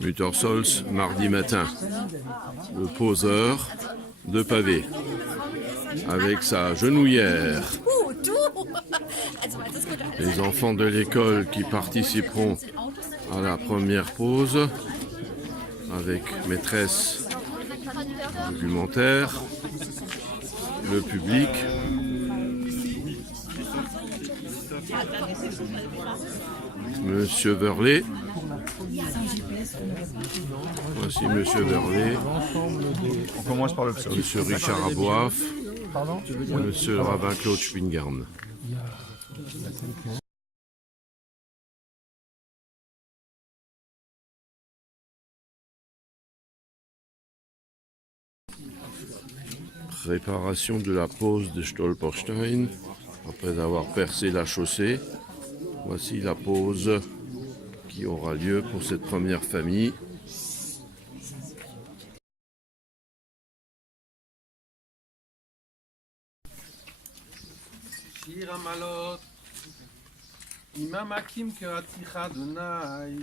Muttersols, mardi matin. Le poseur de pavé. Avec sa genouillère. Les enfants de l'école qui participeront à la première pause. Avec maîtresse documentaire. Le public. Monsieur Verlet. Voici Monsieur Verlet. On commence par le psaume. Monsieur Richard Aboif. Monsieur le rabbin Claude Schwingarn. Préparation de la pose de Stolperstein. Après avoir percé la chaussée, voici la pose qui aura lieu pour cette première famille. Shir Amalot, Imam Hakim Keraticha Adonai,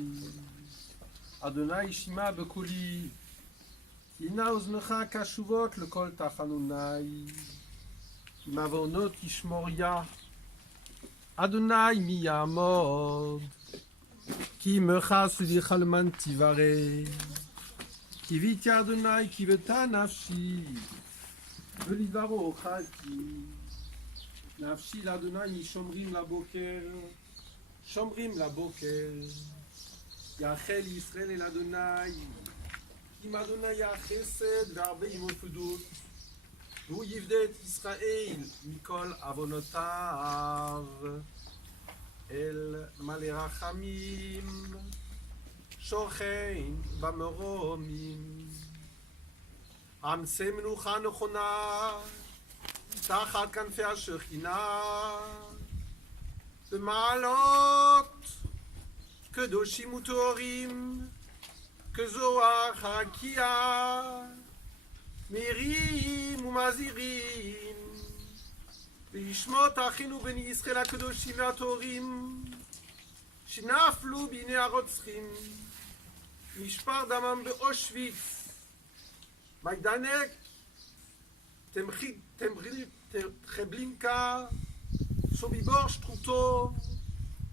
Adonai Shima Bekoli, Tina Oznecha Kashuvot le Kol Tachanunai, Mavonot Ishmoria, Adonai Miyamod, Ki Mecha Sulichalman Tivare, Ki Vitya Adonai Ki Veta Nafshi, Velivaro Chalki. Nafshi l'Adonai Shomrim la Boker, Shomrim la Boker, Yachel Yisrael el Adonai, Kim Adonai Yachesed Varbe Imofudut, Hu Yivdet Israël Mikol Avonotav, El Malerachamim, Shochein Bameromim, Amse Menucha Nochona. תחת כנפי השכינה, במעלות קדושים וטהורים, כזוהר חרקייה, מאירים ומזהירים, וישמות אחינו בני ישראל הקדושים והטהורים, שנפלו בידי הרוצחים, נשפך דמם באושוויץ, מיידנק, Treblinka, Sobibor Struto,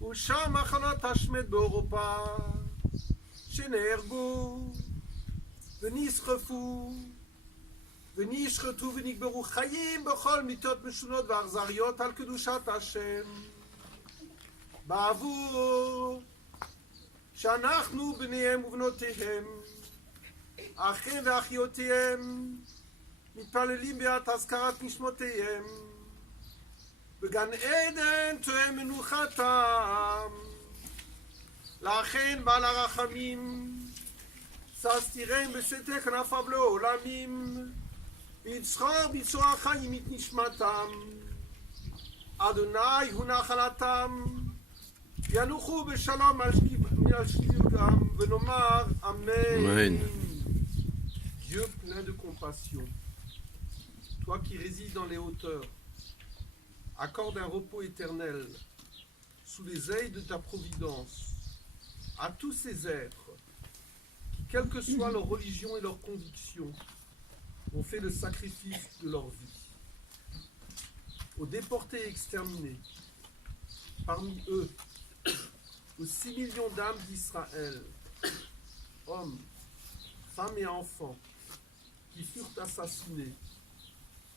Usham Machanot Hashmed Boropa, Shenergo, Venis Refou, Venis Retou, Venik Beru Chayim, Bechol Mitot Meshunot Varzariot, Al Kedushat Hashem, Ba'avur, Shanachnu B'nehem Uvnotehem, Achim Ve'achiotehem, מתפללים ביאת הזכרת נשמותיהם, בגן עדן תהיה מנוחתם, לכן בעל הרחמים, ששתירם בסתר כנפיו לעולמים, ויצחור ביצוע החיים את נשמתם, אדוני הוא נחלתם, ינוחו בשלום על שכיבותם, ונאמר אמן. Dieu plein de compassion, toi qui résides dans les hauteurs, accorde un repos éternel sous les ailes de ta providence à tous ces êtres qui, quelle que soit leur religion et leur conviction, ont fait le sacrifice de leur vie. Aux déportés et exterminés, parmi eux, aux 6 millions d'âmes d'Israël, hommes, femmes et enfants, qui furent assassinés,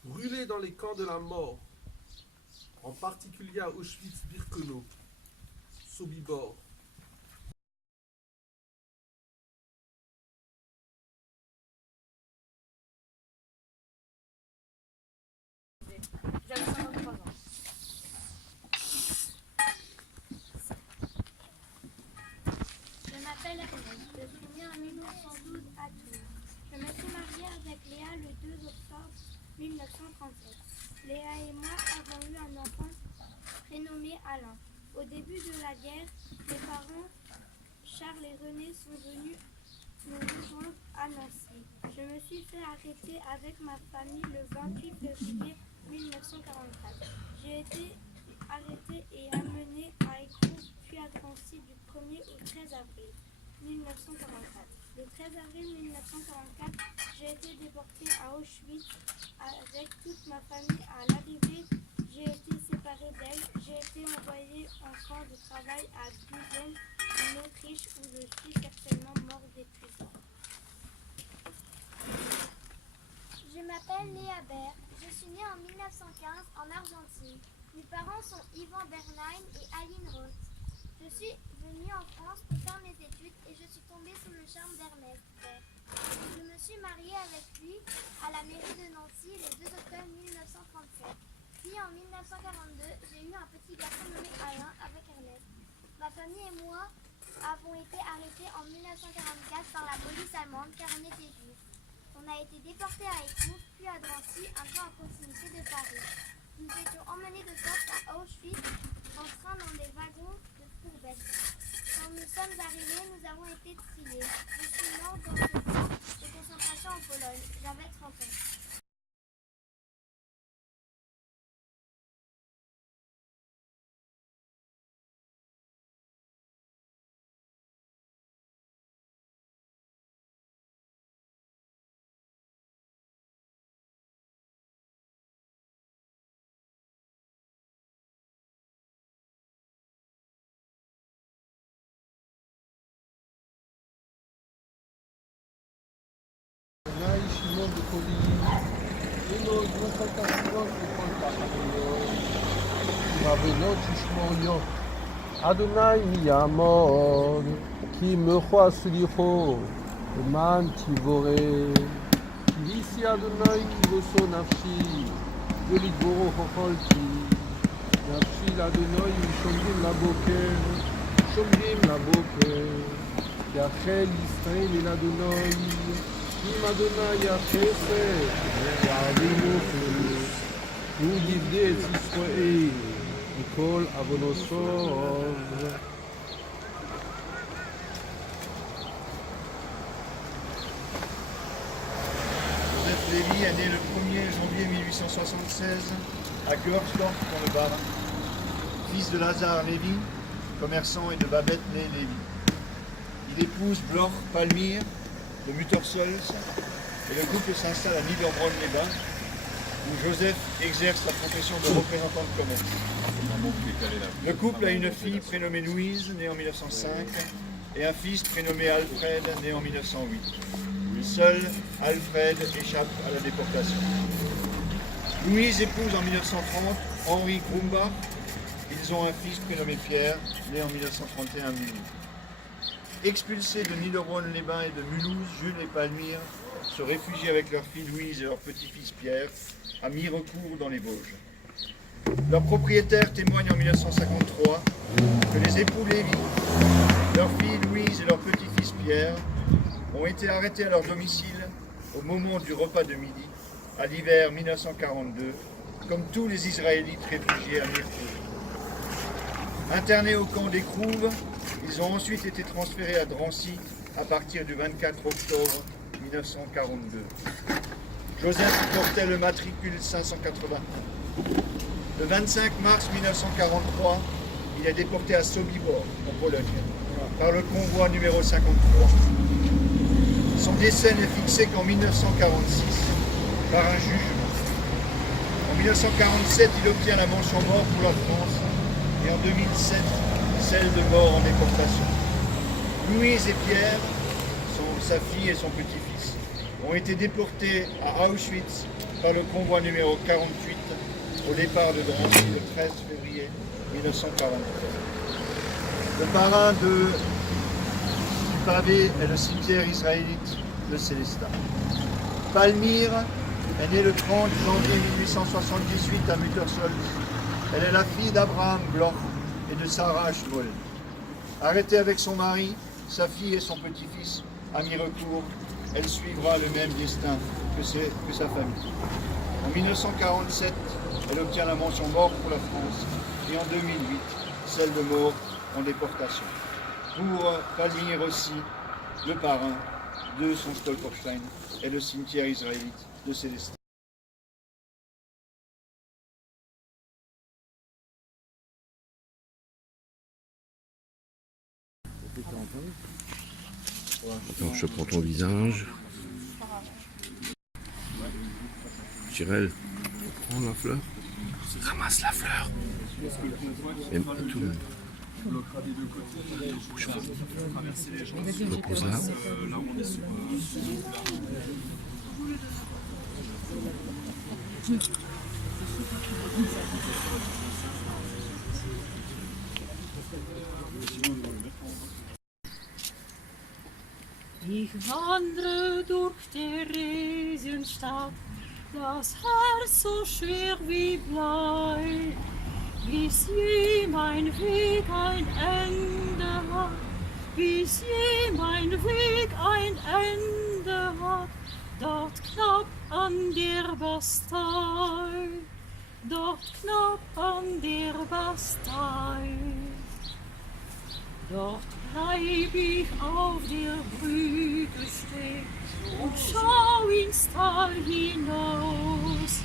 brûlés dans les camps de la mort, en particulier à Auschwitz-Birkenau, Sobibor. J'avais 53 ans. Je m'appelle Ernest, je suis née en 1912 à Tours. Je me suis mariée avec Léa le 2 octobre 1937. Léa et moi avons eu un enfant prénommé Alain. Au début de la guerre, mes parents, Charles et René, sont venus nous rejoindre à Nancy. Je me suis fait arrêter avec ma famille le 28 février 1944. J'ai été arrêtée et amenée à Écouen, puis à Drancy du 1er au 13 avril. 1944. Le 13 avril 1944, j'ai été déportée à Auschwitz avec toute ma famille. À l'arrivée, j'ai été séparée d'elle. J'ai été envoyée en camp de travail à Gusen, en Autriche, où je suis certainement mort d'épuisement. Je m'appelle Léa Baer. Je suis née en 1915 en Argentine. Mes parents sont Yvan Bernheim et Aline Roth. Je suis venue en France pour faire mes études et je suis tombée sous le charme d'Ernest Baer. Je me suis mariée avec lui à la mairie de Nancy le 2 octobre 1937. Puis en 1942, j'ai eu un petit garçon nommé Alain avec Ernest. Ma famille et moi avons été arrêtés en 1944 par la police allemande car on était juifs. On a été déportés à Écourt, puis à Drancy, un peu à proximité de Paris. Nous étions emmenés de force à Auschwitz en train dans des wagons de fourbettes. Quand nous sommes arrivés, nous avons été triés. Je suis morte dans ce camp de concentration en Pologne. J'avais 30 ans. Adonai miyamod, ki mecha slicho, man tivore, ki hisi Adonai ki voso nafshi, yolidvoro chocholti, nafshi l'Adonai shomrim la boker, yachel Yisrael el Adonai, im Adonai yachesed, ya'avinu nous yivde et Yisrael, Nicole Avonosov. Joseph Lévy est né le 1er janvier 1876 à Gersdorf dans le Bas-Rhin. Fils de Lazare Lévy, commerçant, et de Babette née Lévy. Il épouse Blor Palmyre de Muttersols et le couple s'installe à Niederbronn-les-Bains où Joseph exerce la profession de représentant de commerce. Le couple a une fille prénommée Louise, née en 1905, et un fils prénommé Alfred, né en 1908. Seul Alfred échappe à la déportation. Louise épouse en 1930 Henri Grumbach. Ils ont un fils prénommé Pierre, né en 1931 à Mulhouse. Expulsés de Niederbronn-les-Bains et de Mulhouse, Jules et Palmyre se réfugient avec leur fille Louise et leur petit-fils Pierre à Mirecourt dans les Vosges. Leur propriétaire témoigne en 1953 que les époux Lévy, leur fille Louise et leur petit-fils Pierre ont été arrêtés à leur domicile au moment du repas de midi, à l'hiver 1942, comme tous les Israélites réfugiés à Mirecourt. Internés au camp d'Écrouves, ils ont ensuite été transférés à Drancy à partir du 24 octobre 1942. Joseph portait le matricule 580. Le 25 mars 1943, il est déporté à Sobibor, en Pologne, par le convoi numéro 53. Son décès n'est fixé qu'en 1946 par un jugement. En 1947, il obtient la mention mort pour la France et en 2007, celle de mort en déportation. Louise et Pierre, sa fille et son petit-fils, ont été déportés à Auschwitz par le convoi numéro 48 au départ de Drancy le 13 février 1943. Le parrain du pavé est le cimetière israélite de Célestat. Palmyre est née le 30 janvier 1878 à Muttersols. Elle est la fille d'Abraham Bloch et de Sarah Schmoll. Arrêtée avec son mari, sa fille et son petit-fils à Mirecourt, elle suivra le même destin que sa famille. En 1947, elle obtient la mention mort pour la France et en 2008, celle de mort en déportation. Pour Palmyre aussi, le parrain de son Stolperstein est le cimetière israélite de Célestin. Attends, je prends ton visage. Chirel, prends la fleur. Ramasse la fleur. Et tout le monde. Repose là. Ich wandre durch Theresienstadt, das Herz so schwer wie Blei, bis je mein Weg ein Ende hat, bis je mein Weg ein Ende hat, dort knapp an der Bastei, dort knapp an der Bastei. Dort bleib ich auf der Brücke stehen und schau ins Tal hinaus.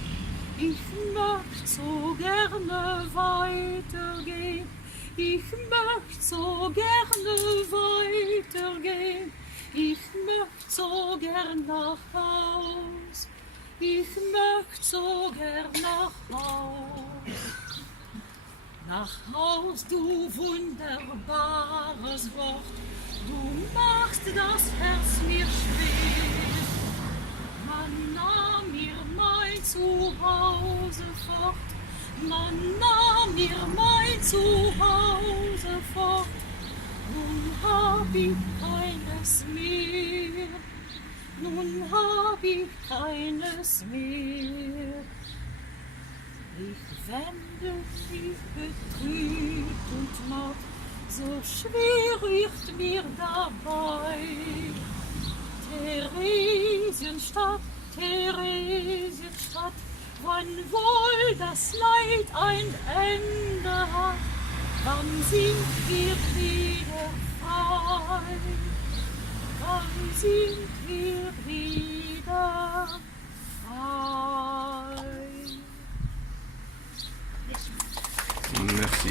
Ich möcht so gerne weitergehen, ich möcht so gerne weitergehen, ich möcht so gern nach Haus, ich möcht so gern nach Haus. Nach Haus, du wunderbares Wort, du machst das Herz mir schwer. Man nahm mir mein Zuhause fort, man nahm mir mein Zuhause fort. Nun hab ich keines mehr, nun hab ich keines mehr. Ich wende mich betrübt und matt, so schwer riecht mir dabei. Theresienstadt, Theresienstadt, wann wohl das Leid ein Ende hat, wann sind wir wieder frei, wann sind wir wieder frei. Merci.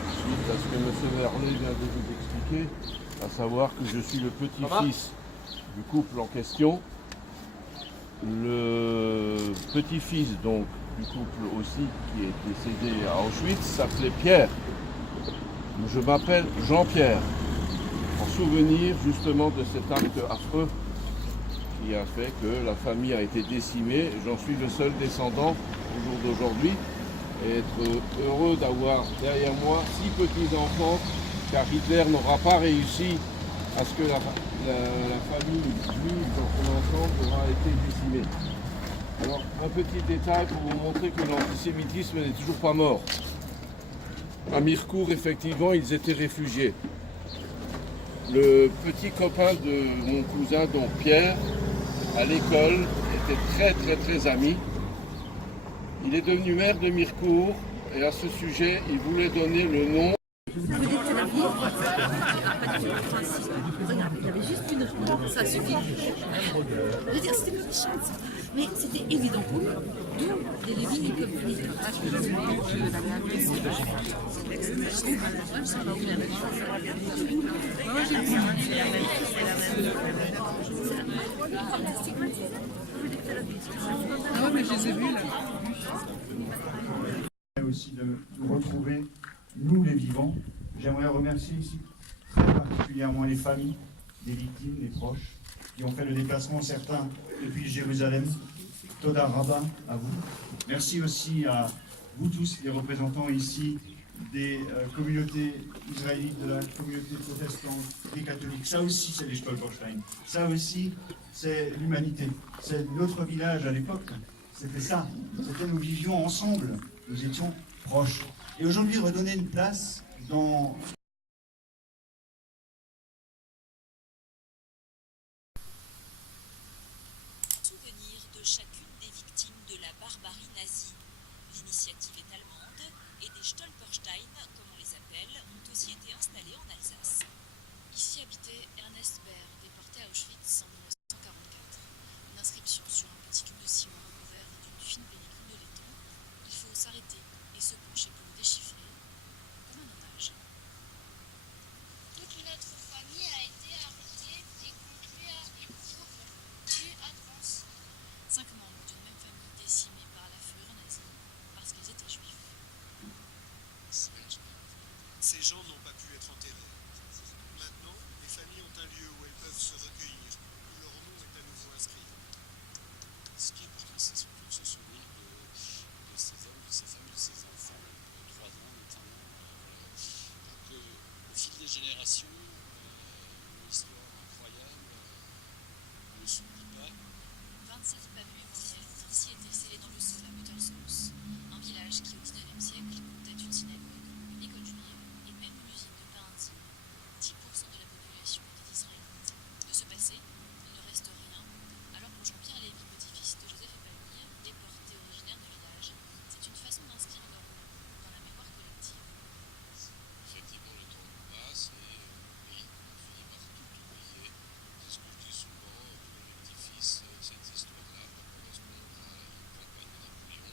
Suite à ce que M. Verlet vient de vous expliquer, à savoir que je suis le petit-fils du couple en question. Le petit-fils donc du couple aussi qui est décédé à Auschwitz s'appelait Pierre. Je m'appelle Jean-Pierre, en souvenir justement de cet acte affreux qui a fait que la famille a été décimée. J'en suis le seul descendant au jour d'aujourd'hui et être heureux d'avoir derrière moi 6 petits-enfants, car Hitler n'aura pas réussi à ce que la famille juive dans son ensemble aura été décimée. Alors, un petit détail pour vous montrer que l'antisémitisme n'est toujours pas mort. À Mirecourt, effectivement, ils étaient réfugiés. Le petit copain de mon cousin, donc Pierre, à l'école, était très ami. Il est devenu maire de Mirecourt et à ce sujet, il voulait donner le nom. Vous dites Tel Aviv, pas du tout le principe. Regarde, il y avait juste une rue, ça suffit. Je veux dire, c'était pas méchant, mais c'était évident pour nous. D'où les Lévines comme les Ah ouais, mais je les ai vus là. Aussi de nous retrouver, nous les vivants. J'aimerais remercier ici très particulièrement les familles des victimes, les proches, qui ont fait le déplacement, certains depuis Jérusalem. Toda Rabba à vous. Merci aussi à vous tous, les représentants ici des communautés israélites, de la communauté protestante, des catholiques. Ça aussi, c'est les Stolperstein. Ça aussi, c'est l'humanité. C'est notre village à l'époque. C'était ça. C'était nous vivions ensemble. Nous étions proches. Et aujourd'hui, redonner une place dans... Souvenir de chacune des victimes de la barbarie nazie. L'initiative est allemande et des Stolperstein, comme on les appelle, ont aussi été installés en Alsace. Ici habitait Ernest Baer, déporté à Auschwitz en 1944. Une inscription sur un petit cube de ciment recouvert d'une fine pellicule de laiton. Il faut s'arrêter et se pencher pour le déchiffrer, comme un hommage. Toute notre famille a été arrêtée et conduite à Ethiopie, puis à Trans. 5 membres d'une même famille décimés par la fureur nazie parce qu'ils étaient juifs. Ces gens n'ont pas pu être enterrés. Maintenant, les familles ont un lieu où elles peuvent se recueillir, où leur nom est à nouveau inscrit. Ce qui est important, c'est surtout de se souvenir de ces hommes, de ces femmes, de ces enfants, de 3 ans notamment. Donc, au fil des générations, une histoire incroyable ne s'oublie pas. 27 panneaux mémoriels ont ainsi été scellés dans le sol à Muttershaus, un village qui au XIXe siècle comptait une synagogue, une école juive et même une usine de pain intime. 10% de la population était israélite. De ce passé, il ne reste rien. Alors pour Jean-Pierre Lévy, petit-fils de Joseph et Palmyre, déporté originaire du village, c'est une façon d'inscrire leur nom dans la mémoire collective. Effectivement, le temps passe et oui, on finit par tout oublier. C'est ce que je dis souvent, le petit-fils, cette histoire-là va correspondre à une campagne de Napoléon.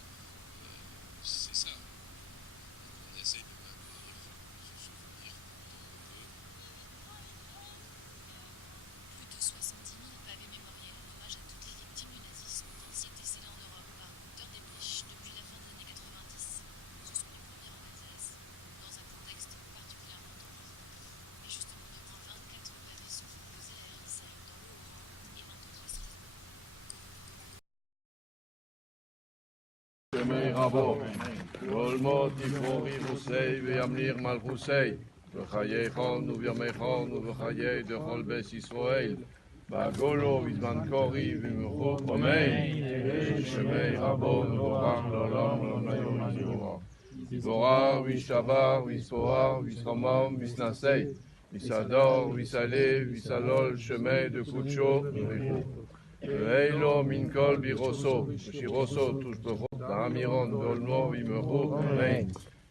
C'est ça. On essaye de maintenir ce souvenir tant on veut. Plus de 70 000 pavés mémoriels en hommage à toutes les victimes du nazisme ont ainsi été scellés en Europe par Günter Debich depuis la fin des années 90. Ce sont les premiers en Alsace, dans un contexte particulièrement tendu. Et justement, au moins 24 personnes de Zéher Israël dans le Haut-Rhin et 20 autres à Strasbourg. שמי רבו, כל מות יפורי רוסי וימליר מלכוסי, בחיי חון ובימי חון ובחיי דכל בית ישראל, בגולו בזמן קורי ומחו פומי, שמי רבו מבורך לעולם לעולם יזורו. יבורך וישתבח ויספורח ויסחמם ויסנסי, ויסדור ויסלב ויסלול שמי דקודשו וריחו. ואילו מן כל בירוסו, שירוסו תושבחו, באמירון ועולמו וימחו, אמן.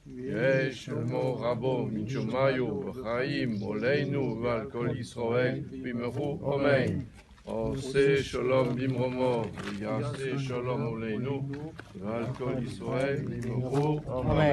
יש שמו רבו מן שמיו בחיים עולנו ועל כל ישראל וימחו, אמן. עושה שלום במרומו ויעשה שלום עולנו ועל כל ישראל וימחו, אמן.